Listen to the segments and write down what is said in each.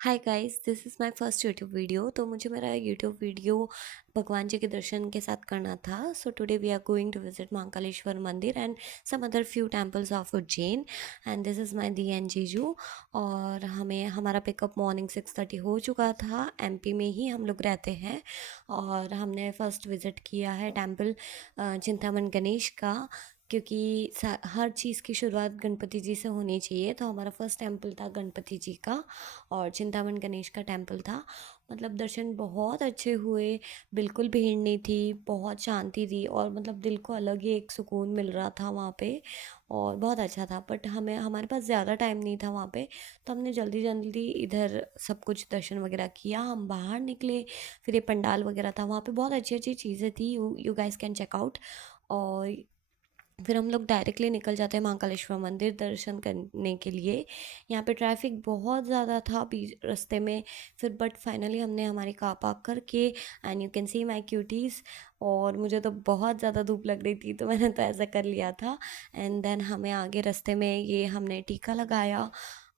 Hi guys, this is my first YouTube video. तो मुझे मेरा यूट्यूब वीडियो भगवान जी के दर्शन के साथ करना था। So today we are going to visit Mahakaleshwar मंदिर and some other few temples of Ujjain. And this is my दी एन जीजू। और हमें हमारा पिकअप मॉर्निंग 6:30 हो चुका था। एमपी में ही हम लोग रहते हैं। और हमने फर्स्ट विज़िट किया है टेम्पल चिंतामन गणेश का, क्योंकि हर चीज़ की शुरुआत गणपति जी से होनी चाहिए। तो हमारा फर्स्ट टेम्पल था गणपति जी का और चिंतामन गणेश का टेम्पल था। मतलब दर्शन बहुत अच्छे हुए, बिल्कुल भीड़ नहीं थी, बहुत शांति थी और मतलब दिल को अलग ही एक सुकून मिल रहा था वहाँ पे। और बहुत अच्छा था, बट हमें हमारे पास ज़्यादा टाइम नहीं था वहाँ पे। तो हमने जल्दी जल्दी इधर सब कुछ दर्शन वगैरह किया, हम बाहर निकले। फिर ये पंडाल वगैरह था, वहाँ पे बहुत अच्छी अच्छी चीज़ें थी, you guys can check out. और फिर हम लोग डायरेक्टली निकल जाते हैं महाकालेश्वर मंदिर दर्शन करने के लिए। यहाँ पे ट्रैफिक बहुत ज़्यादा था बीच रास्ते में। फिर बट फाइनली हमने हमारी कार पार्क करके, and you can see my cuties. और मुझे तो बहुत ज़्यादा धूप लग रही थी, तो मैंने तो ऐसा कर लिया था। एंड देन हमें आगे रास्ते में ये हमने टीका लगाया।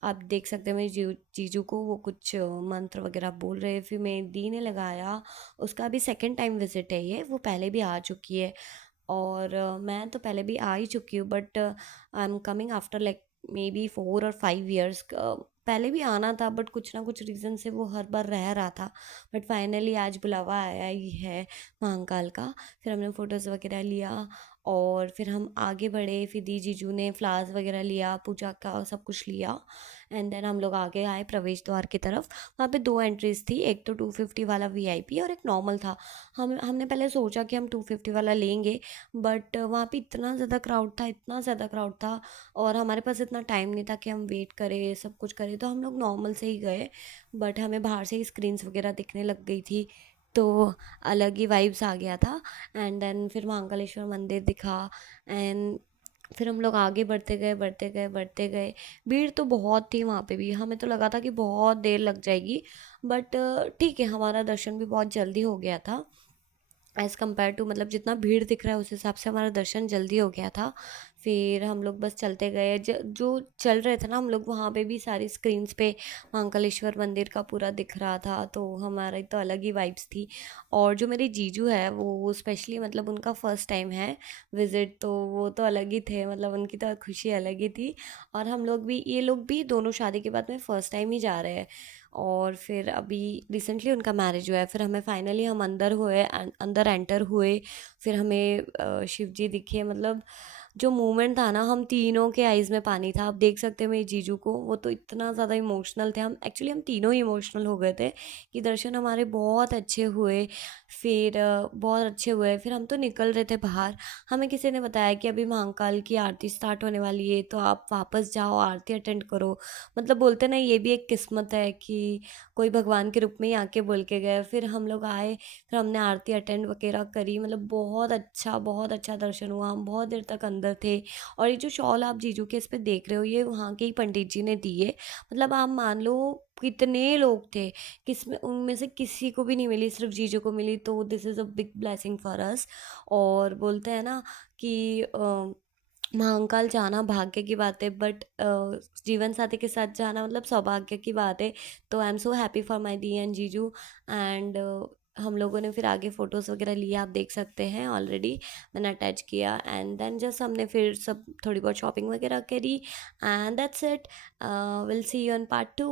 आप देख सकते हैं मेरे जीजू को, वो कुछ मंत्र वगैरह बोल रहे। फिर मेरी दी ने लगाया। उसका अभी सेकेंड टाइम विजिट है ये, वो पहले भी आ चुकी है। और मैं तो पहले भी आ ही चुकी हूँ, but I am coming after like may be 4 और 5 ईयर्स। पहले भी आना था, बट कुछ ना कुछ रीज़न से वो हर बार रह रहा था। बट फाइनली आज बुलावा आया ही है महाकाल का। फिर हमने फ़ोटोज़ वगैरह लिया और फिर हम आगे बढ़े। फिर दी जीजू ने फ्लावर्स वगैरह लिया, पूजा का सब कुछ लिया। एंड देन हम लोग आगे आए प्रवेश द्वार की तरफ। वहाँ पे दो एंट्रीज थी, एक तो 250 वाला वीआईपी और एक नॉर्मल था। हमने पहले सोचा कि हम 250 वाला लेंगे, बट वहाँ पे इतना ज़्यादा क्राउड था, इतना ज़्यादा क्राउड था। और हमारे पास इतना टाइम नहीं था कि हम वेट करें, सब कुछ करें, तो हम लोग नॉर्मल से ही गए। बट हमें बाहर से ही स्क्रीन्स वगैरह दिखने लग गई थी, तो अलग ही वाइब्स आ गया था। एंड देन फिर महाकालेश्वर मंदिर दिखा। एंड फिर हम लोग आगे बढ़ते गए बढ़ते गए बढ़ते गए। भीड़ तो बहुत थी वहाँ पे भी, हमें तो लगा था कि बहुत देर लग जाएगी। बट ठीक है, हमारा दर्शन भी बहुत जल्दी हो गया था एज़ कम्पेयर टू, मतलब जितना भीड़ दिख रहा है उस हिसाब से हमारा दर्शन जल्दी हो गया था। फिर हम लोग बस चलते गए, जो चल रहे थे ना हम लोग, वहाँ पे भी सारी स्क्रीन्स पे महाकालेश्वर मंदिर का पूरा दिख रहा था, तो हमारी तो अलग ही वाइब्स थी। और जो मेरे जीजू है वो स्पेशली, मतलब उनका फर्स्ट टाइम है विज़िट, तो वो तो अलग ही थे, मतलब उनकी तो खुशी अलग ही थी। और हम लोग भी, ये लोग भी दोनों शादी के बाद में फ़र्स्ट टाइम ही जा रहे हैं। और फिर अभी रिसेंटली उनका मैरिज हुआ है। फिर हमें फाइनली हम अंदर हुए, अंदर एंटर हुए। फिर हमें शिव जी दिखे। मतलब जो मोमेंट था ना, हम तीनों के आइज़ में पानी था। आप देख सकते हैं मेरे जीजू को, वो तो इतना ज़्यादा इमोशनल थे। हम तीनों ही इमोशनल हो गए थे कि दर्शन हमारे बहुत अच्छे हुए। फिर बहुत अच्छे हुए। फिर हम तो निकल रहे थे बाहर, हमें किसी ने बताया कि अभी महाकाल की आरती स्टार्ट होने वाली है, तो आप वापस जाओ, आरती अटेंड करो। मतलब बोलते ना, ये भी एक किस्मत है कि कोई भगवान के रूप में ही आके बोल के गए। फिर हम लोग आए, फिर हमने आरती अटेंड वगैरह करी। मतलब बहुत अच्छा दर्शन हुआ। हम बहुत देर तक अंदर थे। और ये जो शॉल आप जीजू के इस पे देख रहे हो, ये वहाँ के ही पंडित जी ने दिए। मतलब आप मान लो कितने लोग थे, किसमें उनमें से किसी को भी नहीं मिली, सिर्फ जीजू को मिली। तो this is a big blessing for us. और बोलते हैं ना कि महाकाल जाना भाग्य की बात है, बट जीवन साथी के साथ जाना मतलब सौभाग्य की बात है। तो I am so happy for my the and जीजू। एंड हम लोगों ने फिर आगे फ़ोटोज़ वगैरह लिए, आप देख सकते हैं ऑलरेडी मैंने अटैच किया। एंड देन जस्ट हमने फिर सब थोड़ी बहुत शॉपिंग वगैरह करी। And that's it. Will see you on part 2।